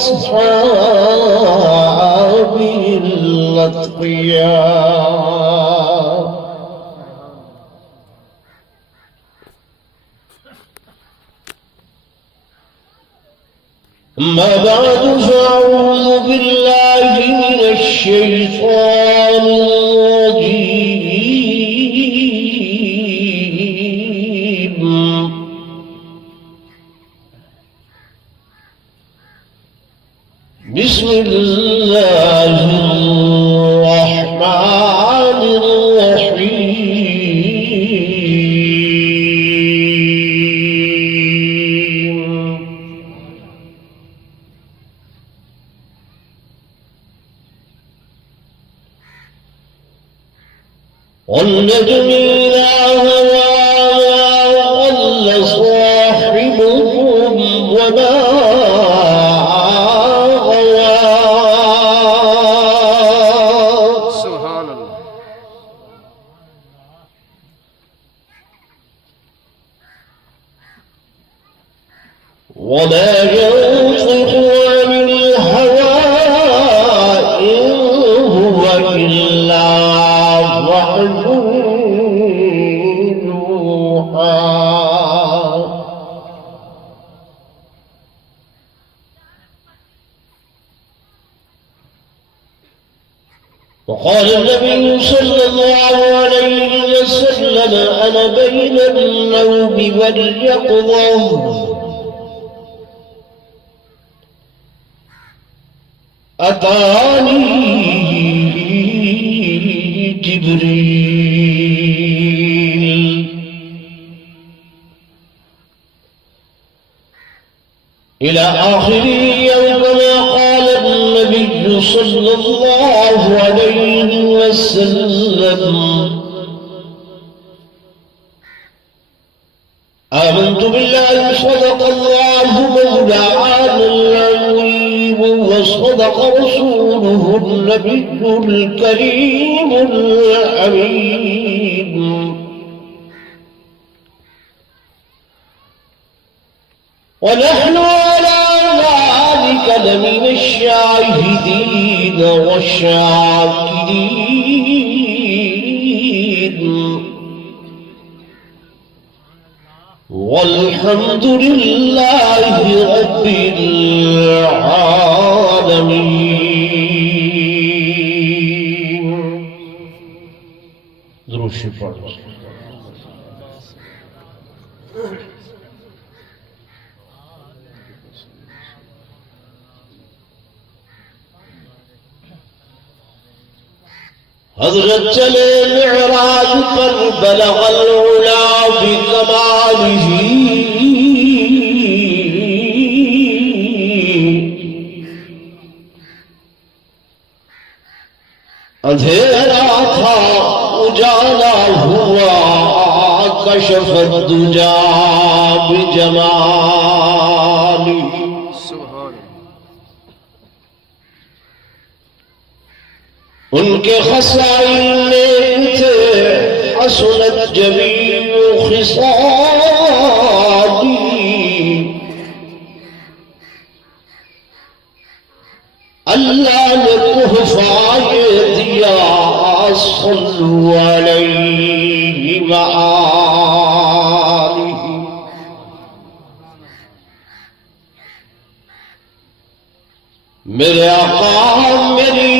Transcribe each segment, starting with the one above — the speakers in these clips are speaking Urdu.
وأصحابه الأتقياء. أما بعد فأعوذ بالله من الشيطان الرجيم. بسم الله الرحمن الرحيم. والنجم إذا هوى وضل صاحبكم وما غوى. سبحان الله. وما ينطق عن الهوى إن هو إلا وحي يوحى. وقال النبي صلى الله عليه وسلم أنا بين النوم واليقظة أتاني جبريل إلى آخر يوم ما قال النبي صلى الله عليه وسلم آمنت بالله صدق الله مولانا العظيم وصدق رسوله النبي الكريم الحميد. ونحن على ذلك لمن الشاهدين والشاكرين. والحمد لله رب العالمين. درود شریف پڑھو. حضرت چلے معراج پر بلغ العلا بکمالہ. اندھیرا تھا اجالا ہوا کشف الدجا بجمالہ. ان کے خصائل میں تھے حسنت جمیع خصالی. اللہ نے تحفہ دیا صلو علیہ وآلہ. میرے آقا میری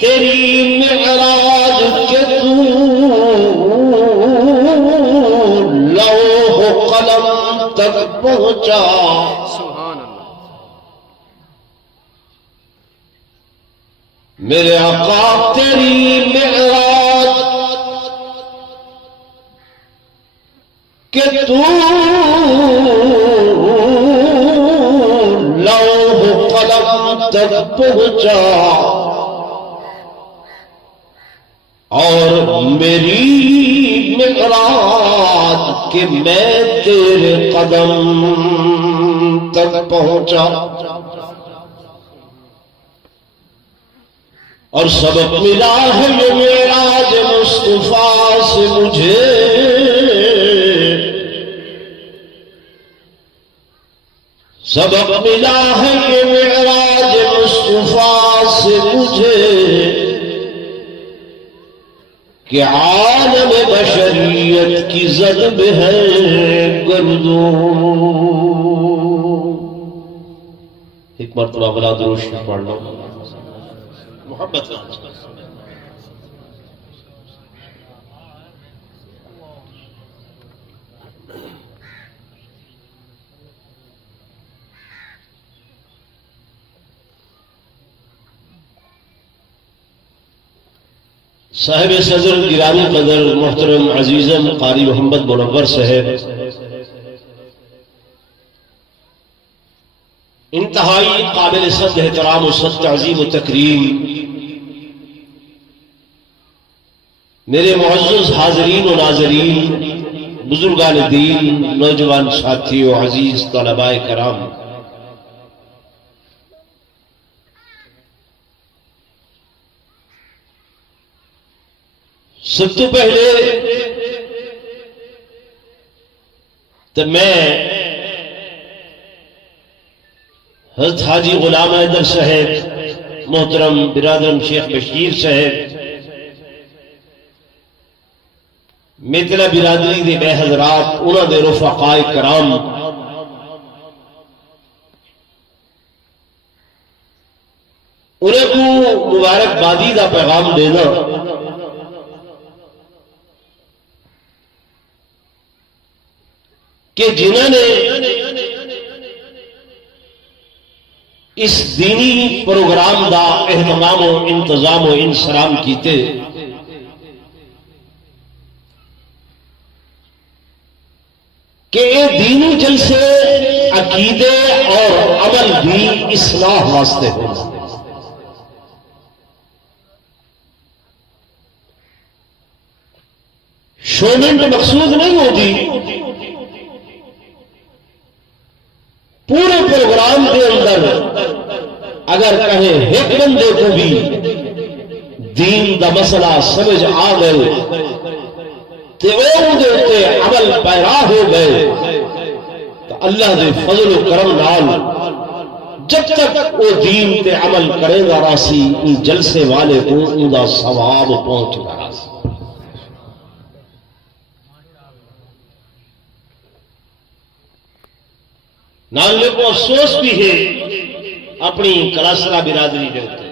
تیری معراج کے لوح قلم تک پہنچا. سبحان اللہ. میرے آقا تیری معراج کہ لوح قلم تک پہنچا اور میری معراج کہ میں تیرے قدم تک پہنچا. اور سبق ملا ہے یہ معراج مصطفیٰ سے مجھے. سبق ملا ہے یہ معراج کہ عالم بشریت کی زد میں ہے گردوں. ایک مرتبہ بلا درود شریف پڑھ لو محبت کا. صاحب صدر گرامی قدر محترم عزیزم قاری محمد منور صاحب انتہائی قابل صد احترام و صد تعظیم و تکریم میرے معزز حاضرین و ناظرین، بزرگان دین، نوجوان ساتھی و عزیز طلباء کرام، سب تو پہلے تو میں حضرت حاجی غلام حیدر صاحب، محترم برادرم شیخ بشیر صاحب، میتلا برادری دے بے حضرات، انہوں دے رفقاء کرام، انہیں کو مبارک بادی دا پیغام دینا کہ جنہوں نے اس دینی پروگرام دا اہتمام و انتظام و انسرام کیتے، کہ یہ دینی جلسے عقیدے اور عمل بھی اصلاح واسطے ہو. شومنٹ مقصود نہیں ہوتی، پورے پروگرام کے اندر اگر کہیں ایک بندے کو بھی دین دا مسئلہ سمجھ آ گئے تو وہ عمل پیرا ہو گئے تو اللہ دے فضل و کرم نال جب تک وہ دین تے عمل کرے گا راسی ان جلسے والے کو ان دا ثواب پہنچ گا راسی. نالے کو افسوس بھی ہے اپنی کلاسرا برادری کے ہوتے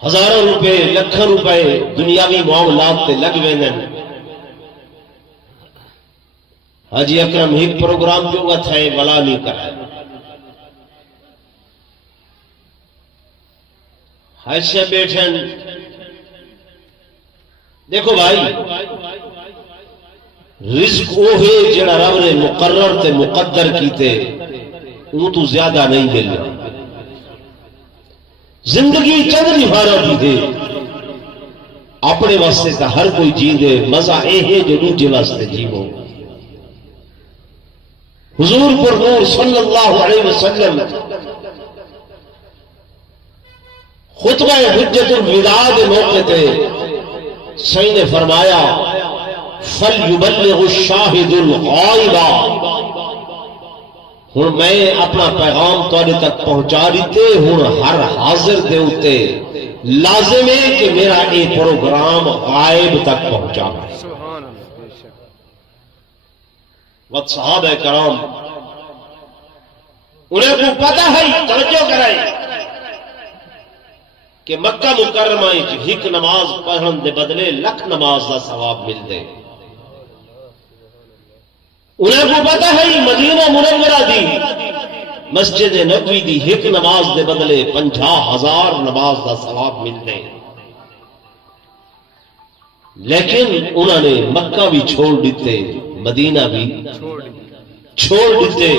ہزاروں روپے لکھوں روپے دنیاوی معاملات تے لگ ویندن. حاجی اکرم ایک پروگرام جو گا تھا ولا نہیں کرائے. حاجی بیٹھن دیکھو بھائی، رزق وہ ہے جڑا رب نے مقرر تے مقدر کیتے، وہ تو زیادہ نہیں ملنا. زندگی چند نفارہ دی دے اپنے واسطے تا ہر کوئی جی دے، مزہ اے ہے جو دوجے واسطے جیو. حضور پر نور صلی اللہ علیہ وسلم خطبہ حجت الوداع کے موقع تے صحیح نے فرمایا فَلْيُبَلِّغُ الشَّاهِدُ الْغَائِبَ. ہوں میں اپنا پیغام تھوڑے تک پہنچا دیتے، ہوں ہر حاضر دے اتے لازم ہے کہ میرا یہ پروگرام غائب تک پہنچا. وقت صحابہ کرام انہیں کو پتہ ہے، توجہ کرائے کہ مکہ مکرمہ ایک نماز پڑھن دے بدلے لکھ نماز دا ثواب مل دے. انہیں کو پتہ ہے مدینہ منورہ دی مسجد نبوی دی ایک نماز دے بدلے 50,000 نماز دا ثواب مل دے. لیکن انہوں نے مکہ بھی چھوڑ دیتے، مدینہ بھی چھوڑ دیتے.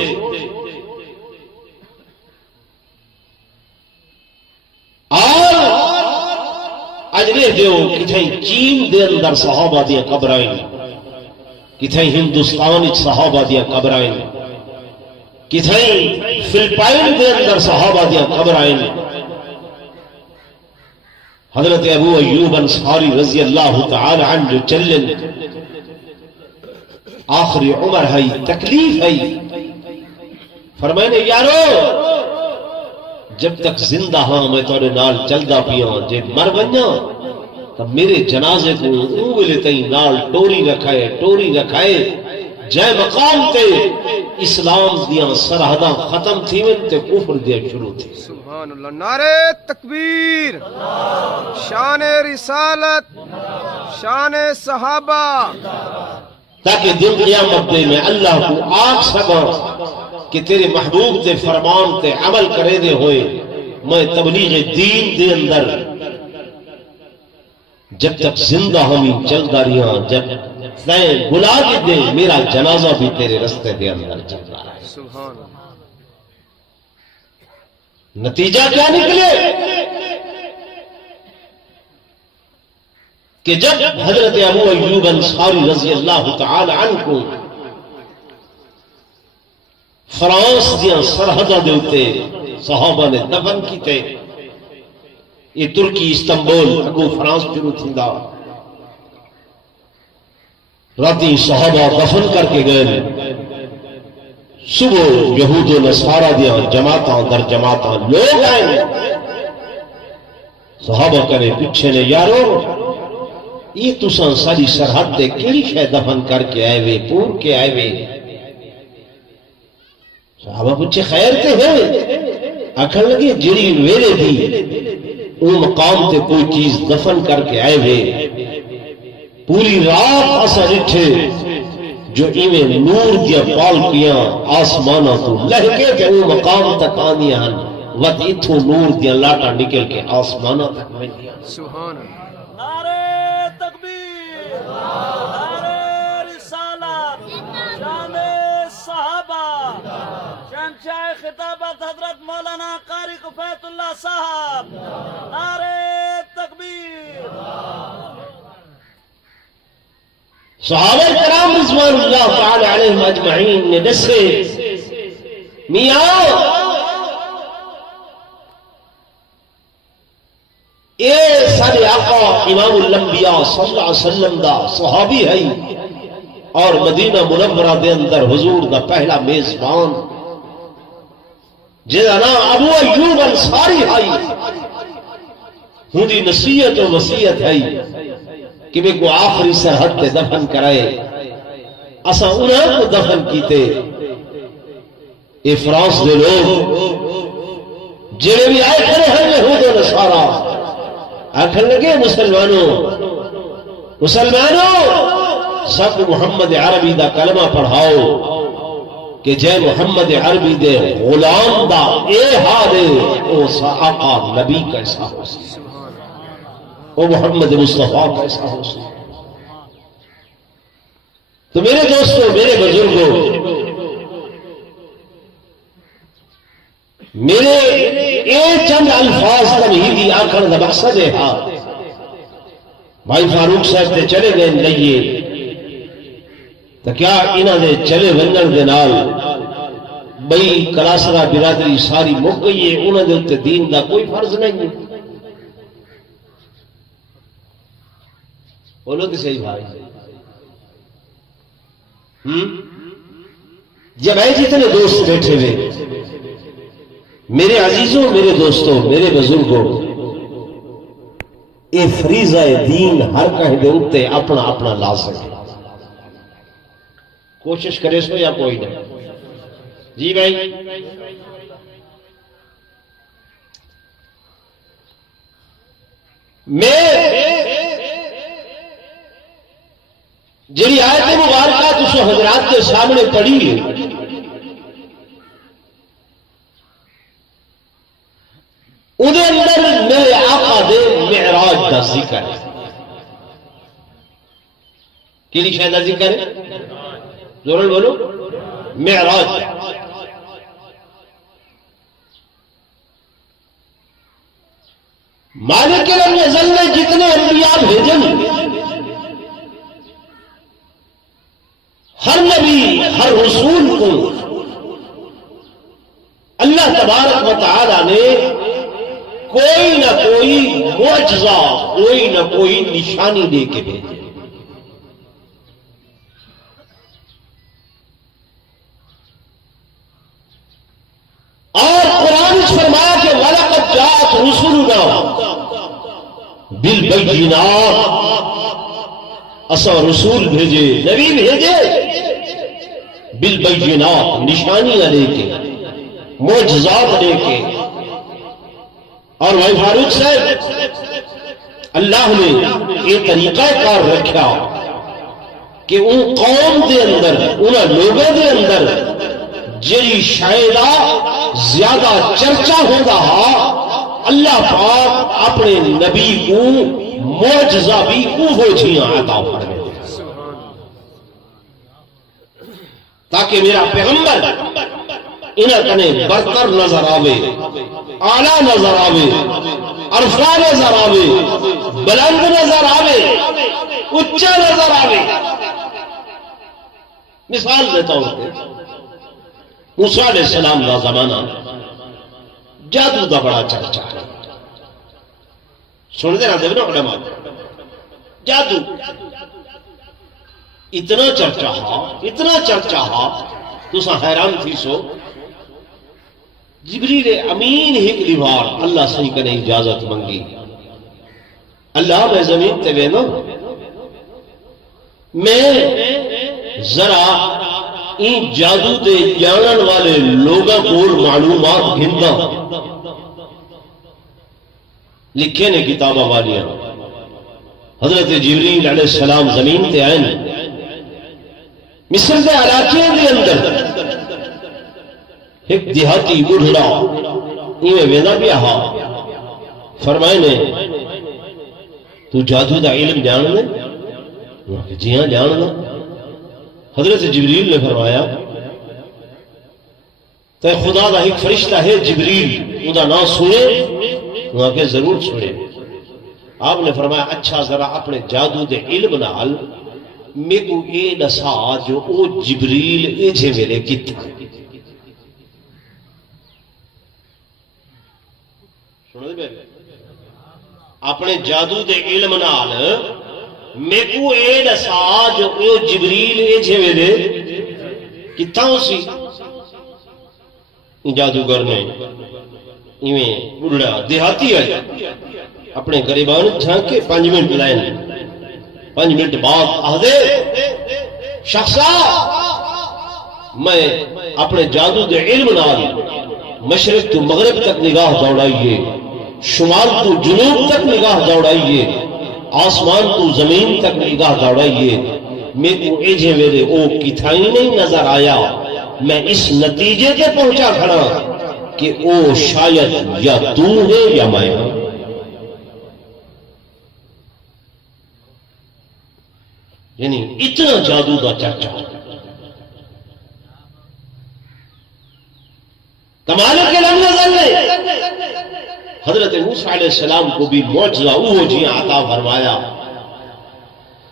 اور اجلے دیو کتھیں چین دے اندر صحابہ دیا قبرائیں، کتھیں ہندوستان صحابہ دیا قبرائیں، کتھیں فلپائن دے اندر صحابہ دیا قبرائیں. حضرت ابو ایوب انصاری رضی اللہ تعالی عنہ جو چلن آخری عمر ہے، تکلیف ہے، فرمائنے یارو جب تک زندہ ہاں میں تھوڑے نال چلدا پیاں، جے مر ونجاں تو میرے جنازے کو اونگلے تئیں نال ٹوری رکھائے جے مقام تے اسلام دیاں سرحداں ختم تھی ون تے کفر دیا شروع تھی. سبحان اللہ. نعرہ تکبیر، شان رسالت، شان صحابہ. تاکہ دن قیامت دے میں اللہ کو آگ سکا کہ تیرے محبوب تے فرمان تے عمل کرے دے ہوئے میں تبلیغ دین دے اندر جب تک زندہ ہمیں چلتا رہا، جب تین بلا کے دے میرا جنازہ بھی تیرے رستے دے اندر چلتا رہا. سبحان اللہ. نتیجہ کیا نکلے کہ جب حضرت ابو ایوب انصاری رضی اللہ تعالی عنہ کو فرانس دیا سرحدوں دے اتے صحابہ نے دفن کیتے، یہ ترکی استنبول اگو فرانس شروع تھیندا، راتی صحابہ دفن کر کے گئے. صبح یہود و نصارہ دیا جماعتاں در جماعتاں لوگ آئے. صحابہ کرے پیچھے نے یارو یہ تساں ساری سرحد تے کیڑی شے دفن کر کے آئے وے، پور کے آئے وے؟ صحابہ پوچھے خیر تے ہے؟ آکھن لگے جڑی ویلے دی او مقام تے کوئی چیز دفن کر کے آئے وے، پوری رات اسا ڈٹھے جو ایویں نور دیا پالکیاں آسمانہ تو لہکے تے او مقام تک آنیاں ہن، وقت اتھو نور دیا لاٹا نکل کے آسمانہ تک ویندیاں. سبحان اللہ. نعرہ تکبیر، نعرہ رسالت، شان صحابہ، شہنشاہ خطابت حضرت مولانا قاری کفایت اللہ صاحب. نعرہ تکبیر. صحابہ کرام رضوان اللہ تعالی علیہم اجمعین نے دسے میاں اے سارے آقا امام الانبیاء صلی اللہ علیہ وسلم دا صحابی ہے اور مدینہ منورہ دے اندر حضور دا پہلا میزبان جہاں نام ابو ایوب انصاری ہے. ہوں دی نصیحت و وصیت ہے کہ میں کو آخری سرحد تے دفن کرائے. اسا انہاں کو دفن کیتے اے فرانس دے لوگ جڑے بھی آئے کھڑے ہیں یہود و نصارا آکھن لگے مسلمانوں سب محمد عربی دا کلمہ پڑھاؤ کہ جے محمد عربی دے غلام دا اے حال او آقا نبی کیسا ہو سی، او محمد مصطفیٰ کیسا ہو سی. تو میرے دوستوں، میرے بزرگوں، میرے اے چند الفاظ تمہیدی آخر دا مقصد ہے. بھائی فاروق صاحب تے چلے گئے لئیے تو کیا انہاں دے چلے ونجن دے نال بئی کلاسرا برادری ساری مک گئی ہے؟ انہاں دے اتے دین دا کوئی فرض نہیں ہے. بولو کہ صحیح بھائی. جب اے جتنے دوست بیٹھے ہوئے میرے عزیزوں، میرے دوستوں، میرے بزرگوں، اے فریضہ دین ہر کہیں دے اتے اپنا اپنا لازم ہے. کوشش کرے سو یا کوئی نہیں. جی بھائی میں جڑی آیت مبارکہ تسو حضرات کے سامنے پڑھی ہے انہیں اندر میرے آقا دے معراج دا ذکر ہے. کیلی شاید دا ذکر ہے؟ ضرور بولو. معراج مالک لم یزل نے جتنے انبیاء بھیجن ہر نبی ہر رسول کو اللہ تبارک و تعالی نے کوئی نہ کوئی معجزہ، کوئی نہ کوئی نشانی دے کے بھیجے. اور قرآن فرمایا کہ بالبینات اسا رسول بھیجے، نبی بھیجے بالبینات، نشانیاں لے کے، معجزات لے کے۔ اور بھائی فاروق صاحب، اللہ نے یہ طریقہ کار رکھا کہ ان قوم دے اندر، ان لوگوں دے اندر جی شاید زیادہ چرچا ہوگا، اللہ پاک اپنے نبی کو معجزہ بھی اوہو جھیاں عطا فرمائے تاکہ میرا پیغمبر انہاں کنے برتر نظر آوے، اعلیٰ نظر آوے، عرفہ نظر آوے، بلند نظر آوے، اچھا نظر آوے۔ مثال دیتا ہوں، موسیٰ علیہ السلام کا زمانہ جادو دا بڑا چرچا ہے، سن دے رہا تھے نا علماء، جادو اتنا چرچا ہا تو سا حیران تھی سو۔ جبریل امین ایک دیوار اللہ سے کنے اجازت منگی، اللہ میں زمین تے وینا، میں ذرا این جادو دے جانن والے لوگوں کو معلومات گھندا، لکھے نے کتابہ والیاں۔ حضرت جبریل علیہ السلام زمین تے آئیں، مصر کے علاقے کے اندر ایک دیہاتی بڑھڑا یہ ویدا بھی آہا، فرمائے نے تو جادو دا علم جان لے؟ جی ہاں جان لے۔ حضرت جبریل نے فرمایا تو خدا دا ایک فرشتہ ہے جبریل، خدا نہ سنے؟ وہاں کے ضرور سنے۔ آپ نے فرمایا اچھا ذرا اپنے جادو دے علم نال میں کو یہ دسا جو او جبریل ایجھے میرے کتا، اپنے جادو دے علم نال میں کو یہ دسا جو او جبریل ایجھے میرے کتا ہو سی۔ جادوگر نے ایویں بڑھڑا دیہاتی ہے اپنے غریبان جھانکے 5 منٹ لائن، 5 منٹ بعد آدھے شخصا میں اپنے جادو دے علم نال مشرق تو مغرب تک نگاہ دوڑائیے، شمال تو جنوب تک نگاہ دوڑائیے، آسمان تو زمین تک نگاہ دوڑائیے، میں کو ایجے میرے او کتھائی نہیں نظر آیا۔ میں اس نتیجے کے پہنچا کھڑا کہ او شاید یا تو ہے یا میں ہوں۔ یعنی اتنا جادو دا چرچا، کمال کے لم نظر لے۔ حضرت موسیٰ علیہ السلام کو بھی معجزہ اوہ جی عطا فرمایا۔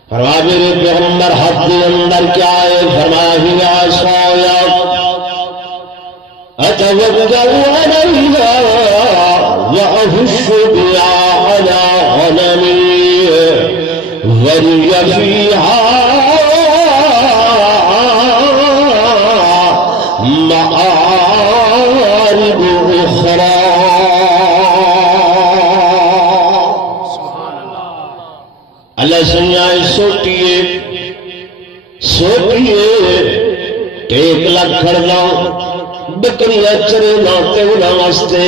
فرمایا میرے پیغمبر حد کے اندر کیا ہے؟ فرمایا ہی عصایا اتوکل علیہا واہش بہا علی غنمی ولی فیہا معارب اخرى۔ اللہ سنیائے سوٹیے ٹیک لگ کھڑنا، بکریاں چرنا تیونا واسطے،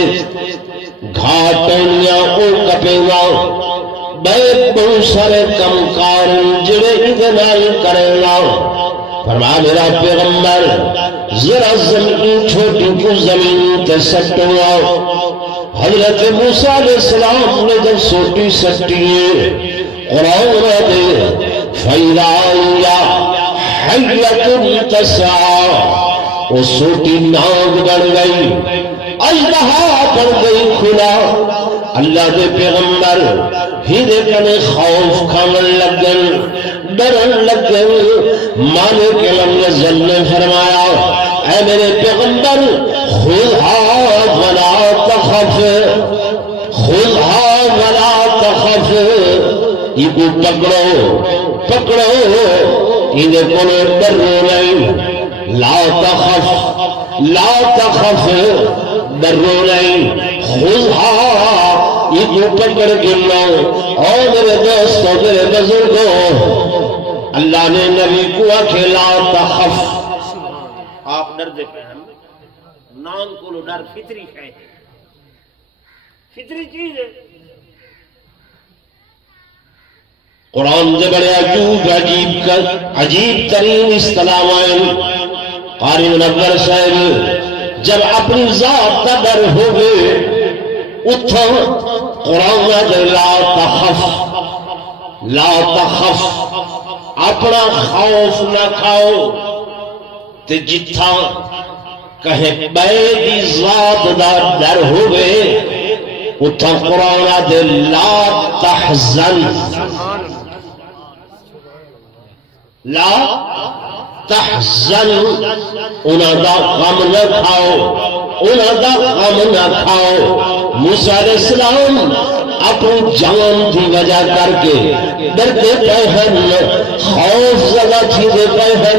گھاٹنیاں او کپینا، بیت بہت سارے کمکار جڑے ادنال کرنا۔ فرمایا میرا پیغمبر ذرا زمین چھوٹی کو زمین تے سٹوا۔ حضرت موسیٰ علیہ السلام نے جب سوٹی سٹیے قرآن دے فَإِذَا حَيَّةٌ تَسْعَىٰ، وہ سوٹی ناگ بڑھ گئی، اژدہا بڑھ گئی کھلا۔ اللہ دے پیغمبر ہی دے کنے خوف کھاون لگن، ڈرن لگن۔ مالک لم یزل نے فرمایا اے میرے پیغمبر خذھا ولا تخف، خذھا ولا تخف، یہ کو پکڑو پکڑو، یہ کو ڈرو نہیں، لا تخف لا تخف، ڈرو نہیں، خذھا، یہ کو پکڑ کے لو اور میرے دوستوں میرے بزرگوں اللہ نے نبی کو لا تخف آپ ڈر دے پہ ہم نان کو ڈر فطری ہے فطری چیز ہے قرآن دے بڑے عجیب ترین اصطلاح قاری منور صاحب جب اپنی ذات کا ڈر ہو گئے اتھا قرآن دے لا تخف اپنا خوف نہ کھاؤ تے جتھا کہیں بے دی ذات دا ڈر ہو گئے اتھا قرآن دے لا تحزن لا تحزن انہاں دا غم نہ کھاؤ انہاں دا غم نہ کھاؤ موسیٰ علیہ السلام اپنی جان کی وجہ کر کے ڈرتے پے ہیں خوف زدہ چیزیں پے ہیں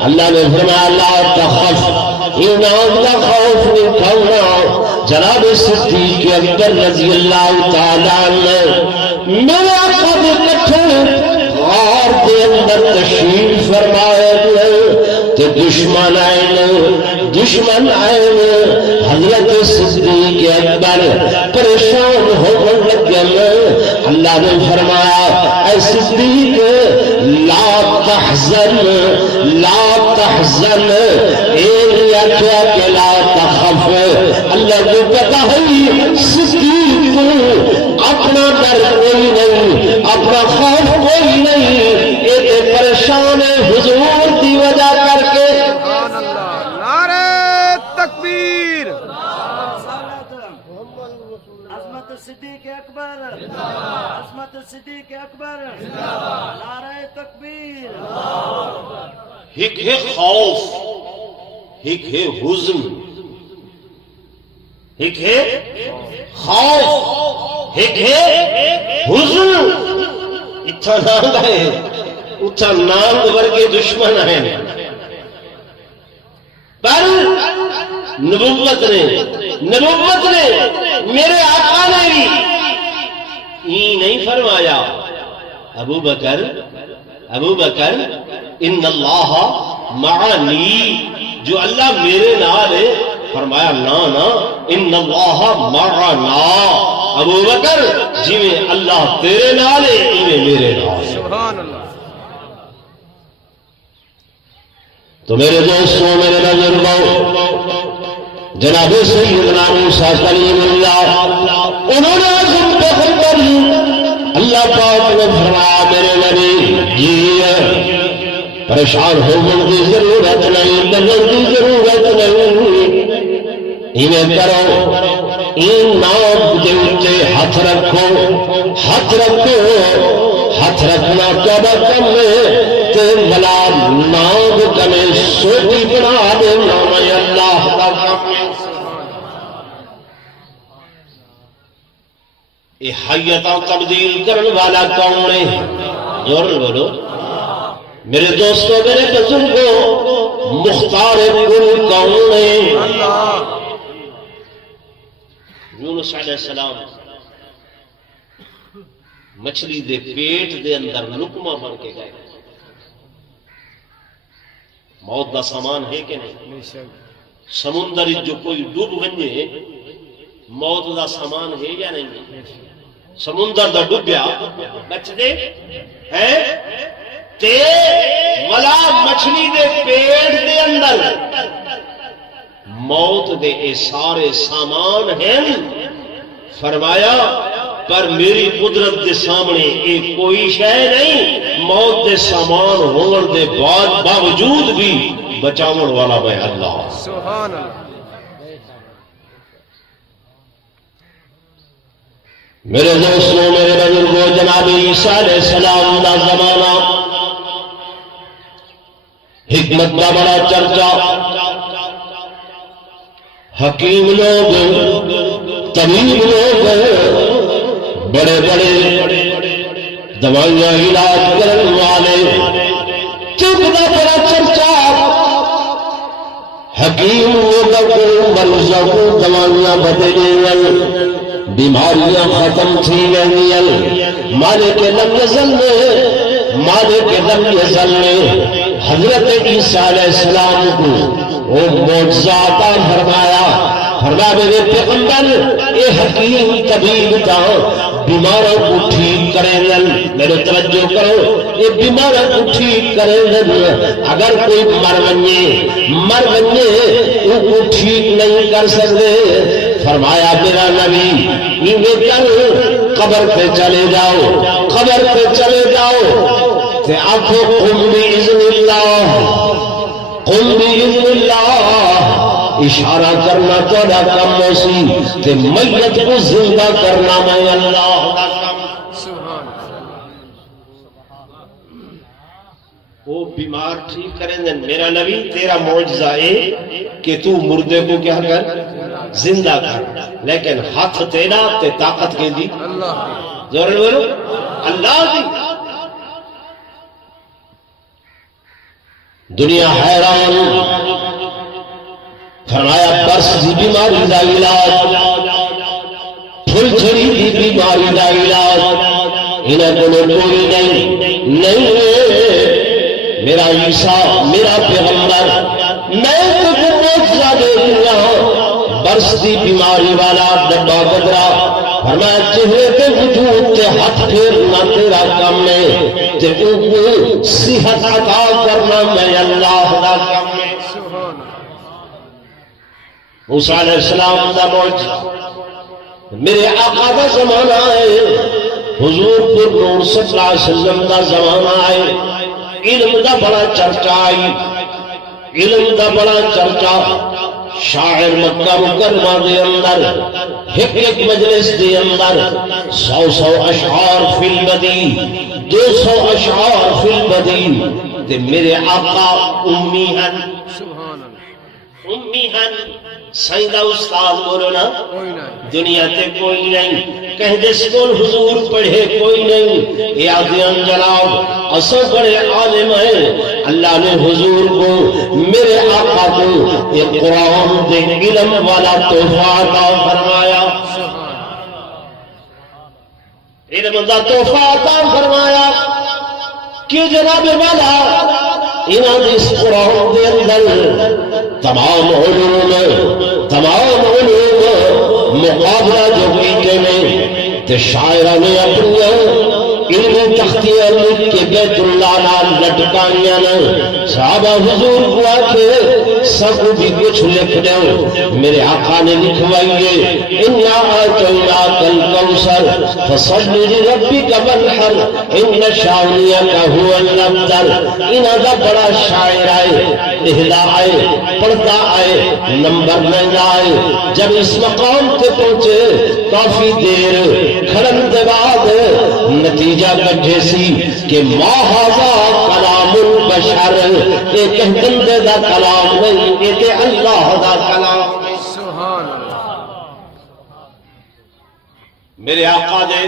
اللہ نے فرمایا لا تخف انہاں دا خوف نہیں کھاؤنا جناب صدیق اکبر رضی اللہ تعالیٰ عنہ میرے آقا دے کٹھے غار دے اندر تشریف فرمائے کہ دشمن آئے حضرت صدیق اکبر پریشان ہو لگے اللہ نے فرمایا اے صدیق لا تحزن اے کیا کہ لا تخف اللہ کو پتا ہے صدیق اپنا ڈر کوئی نہیں اپنا خوف کوئی نہیں یہ پریشان ہے حضور کی وجہ کر کے سبحان اللہ نعرہ تکبیر عظمت صدیق اکبر عظمت صدیق اکبر نعرہ تکبیر ایک ہے خوف ایک ہے حزن ایک ہے خوف ایک ہے حزن اتھا نام ہے اتھا نام ورگے دشمن ہیں پر نبوت نے میرے آقا نے بھی یہ نہیں فرمایا ابو بکر ان اللہ معانی جو اللہ میرے نال ہے فرمایا نا ان اللہ معنا ابو بکر جی میں اللہ تیرے نال ہے جی میرے نال سبحان اللہ تو میرے دوستوں میرے بزرگوں جناب سیدنا موسیٰ کلیم اللہ انہوں نے عزم پہ خطر اللہ پاک نے فرمایا میرے نبی جی پریشان ہونے کی ضرورت نہیں ڈرنے کی ضرورت نہیں انہیں کرو ان نام کے اوپر ہاتھ رکھو ہاتھ رکھنا کیا کم ہے کہ بلا نام کنے سوٹی بنا دے نام اللہ کا کام ہے یہ حیتاں تبدیل کرنے والا کون ہے زور بولو میرے دوستوں میرے بزرگوں مختار کل کون ہے یونس علیہ السلام مچھلی دے پیٹ دے اندر لقمہ بن کے گئے موت دا سامان ہے کہ نہیں سمندر جو کوئی ڈوب بنے موت دا سامان ہے یا نہیں سمندر دا ڈوبیا بچ دے ہے تے ولا مچھلی دے پیٹ دے اندر موت دے اے سارے سامان ہیں فرمایا پر میری قدرت دے سامنے ایک کوئی شے نہیں موت دے سامان ہون دے باوجود بھی بچاون والا میں اللہ سبحان اللہ میرے دوستوں میرے بزرگوں جناب عیسیٰ علیہ السلام دا زمانہ حکمت کا بڑا چرچا حکیم لوگ طبیب لوگ بڑے بڑے دوائیاں علاج کرنے والے چپ کا بڑا چرچا حکیم لوگوں کو مریضوں کو دوائیاں بدلے بیماریاں ختم تھی گئیں مالک لم یزل نے حضرت عیسیٰ علیہ السلام کو وہ معجزہ عطا فرمایا میرے پیغمبر اے حکیم طبیب تا بیماروں کو ٹھیک کریں گے میرے توجہ کرو یہ بیماروں کو ٹھیک کریں گے اگر کوئی مر ونجے ان کو ٹھیک نہیں کر سکتے فرمایا میرا نبی یہ کر قبر پہ چلے جاؤ تے آنکھوں قم بِإِذْنِ اللہ اشارہ کرنا تھوڑا کم موسی تے میت کو زندہ کرنا میں اللہ وہ بیمار ٹھیک کریں گے میرا نبی تیرا معجزہ ہے کہ تو مردے کو کیا کر زندہ کر لیکن ہاتھ تیرا تے طاقت کے دی زور بولو اللہ دی دنیا حیران فرمایا برس دی بیماری دا علاج پھل چھڑی دی بیماری دا علاج انہیں کوئی نہیں میرا عیسیٰ میرا پیغمبر میں تجھے معجزہ دے دیا برس دی بیماری والا ڈبا بدرا فرمایا چہرے کے وجود تے ہاتھ پھیرنا تیرا کام ہے تے ان کو صحت عطا کرنا میں اللہ دا کام ہے موسیٰ علیہ السلام دا معجزہ میرے آقا دا زمانہ ہے حضور پر نور صلی اللہ علیہ وسلم دا زمانہ ہے علم دا بڑا چرچا شاعر مکہ مکرمہ دے اندر ایک مجلس دے اندر 100 اشعار فی البدی 200 اشعار فی البدی تے میرے آقا امی ہن سائندہ استاد بولنا دنیا تے کوئی نہیں کہیں دے سکول حضور پڑھے کوئی نہیں یہ آدھیان جناب اصل بڑے عالم ہیں اللہ نے حضور کو میرے آقا کو یہ قرآن دے علم والا تحفہ عطا فرمایا علم دا تحفہ عطا فرمایا کہ جناب والا انہاں اس قرآن دے اندر تمام علوم مقابلہ جو کیتے میں تے شاعرہ نے اپنی علم تختیاں لکھ کے بیت اللہ نال لٹکائیاں نے صحابہ حضور کو آکے سب بھی کچھ لکھ دو میرے آقا نے لکھوائیے اِنَّا آتَيْنَاكَ الْكَوْثَرَ فَصَلِّ لِرَبِّكَ وَانْحَرْ إِنَّ شَانِئَكَ هُوَ الْأَبْتَرُ انہاں دا بڑا شاعر آئے اہدا آئے پڑھتا آئے نمبر نہیں آئے جب اس مقام تے پہنچے کافی دیر کھڑن دے بعد نتیجہ کٹھے سی کہ ما ھذا کلام البشر ایک بندے دا کلام نہیں یہ تے اللہ دا کلام سبحان اللہ میرے آقا دے